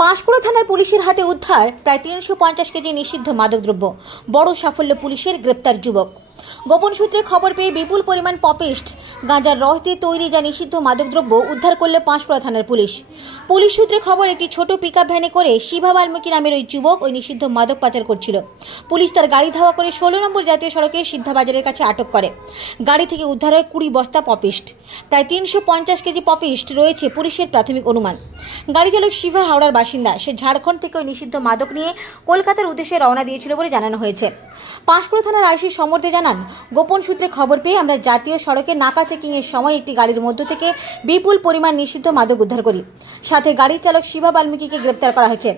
পাঁশকুড়া থানার পুলিশের হাতে উদ্ধার প্রায় 350 কেজি নিষিদ্ধ মাদকদ্রব্য। বড় সাফল্য পুলিশের, গ্রেপ্তার যুবক। গোপন সূত্রে খবর পেয়ে বিপুল পরিমাণ পপিস্ট গাঁজার রস দিয়ে তৈরি যা নিষিদ্ধ মাদকদ্রব্য উদ্ধার করল পাঁশকুড়া থানার পুলিশ। পুলিশ সূত্রে খবর, একটি ছোট পিকআপ ভ্যানে করে শিভা বাল্মীকি নামের ওই যুবক ওই নিষিদ্ধ মাদক পাচার করছিল। পুলিশ তার গাড়ি ধাওয়া করে 16 নম্বর জাতীয় সড়কের সিদ্ধাবাজারের কাছে আটক করে। গাড়ি থেকে উদ্ধার হয় 20 বস্তা পপিস্ট। প্রায় 350 কেজি পপিস্ট রয়েছে পুলিশের প্রাথমিক অনুমান। গাড়ি চালক শিভা হাওড়ার বাসিন্দা। সে ঝাড়খণ্ড থেকে ওই নিষিদ্ধ মাদক নিয়ে কলকাতার উদ্দেশ্যে রওনা দিয়েছিল বলে জানানো হয়েছে। পাঁশকুড়া থানার আইসি সমর দে জানান, গোপন সূত্রে খবর পেয়ে আমরা জাতীয় সড়কে নাকা চেকিং এর সময় একটি গাড়ির মধ্য থেকে বিপুল পরিমাণ নিষিদ্ধ মাদক উদ্ধার করি। সাথে গাড়ির চালক শিভা বাল্মীকিকে গ্রেপ্তার করা হয়েছে।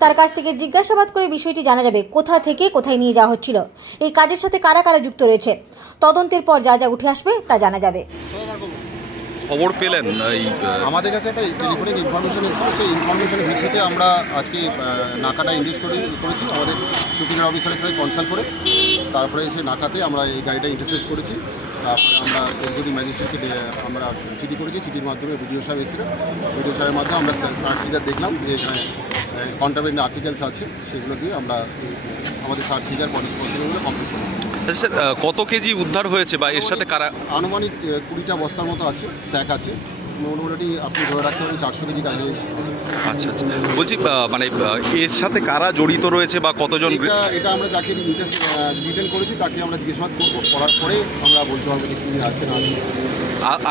তার কাছ থেকে জিজ্ঞাসাবাদ করে বিষয়টি জানা যাবে, কোথা থেকে কোথায় নিয়ে যাওয়া হচ্ছিল, এই কাজের সাথে কারা কারা যুক্ত রয়েছে। তদন্তের পর যা যা উঠে আসবে তা জানা যাবে। খবর পেলেন আমাদের কাছে একটা টেলিফোনিক ইনফরমেশন এসেছিল, সেই ইনফরমেশনের ভিত্তিতে আমরা আজকে নাকাটা ইন্ডিউস করেছি আমাদের শুটিংয়ের অফিসারের সাথে কনসাল্ট করে। তারপরে সে নাকাতে আমরা এই গাড়িটা ইন্টারসেপ্ট করেছি। তারপরে আমরা যদি ম্যাজিস্ট্রেটকে আমরা চিঠি করেছি, চিঠির মাধ্যমে বিডিও সাহেব এসেছিলেন। বিডিও সাহেবের মাধ্যমে আমরা সার্চ সিজার দেখলাম যে এখানে কন্ট্রাবেন্ড আর্টিকেলস আছে, সেগুলো দিয়ে আমরা আমাদের সার্চ সিজার পজিশনগুলো কমপ্লিট করলাম। স্যার, কত কেজি উদ্ধার হয়েছে বা এর সাথে কারা? আনুমানিক 20টা বস্তার মতো আছে, স্যাক আছে। মোটামুটি আপনি ধরে রাখতে পারেন 400 কেজি কাজে। আচ্ছা আচ্ছা, বলছি মানে এর সাথে কারা জড়িত রয়েছে বা কতজন? এটা আমরা যাকে রিটার্ন করেছি তাকে আমরা জিজ্ঞাসাবাদ করবো, করার পরে আমরা বলতে পারবো যে কী আছে না।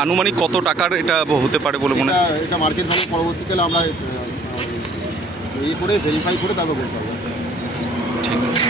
আনুমানিক কত টাকার এটা হতে পারে বলে মনে হয়? এটা মার্কেট ভ্যালু পরবর্তীকালে আমরা করে ভেরিফাই করে তারপর বলতে পারবো। ঠিক আছে।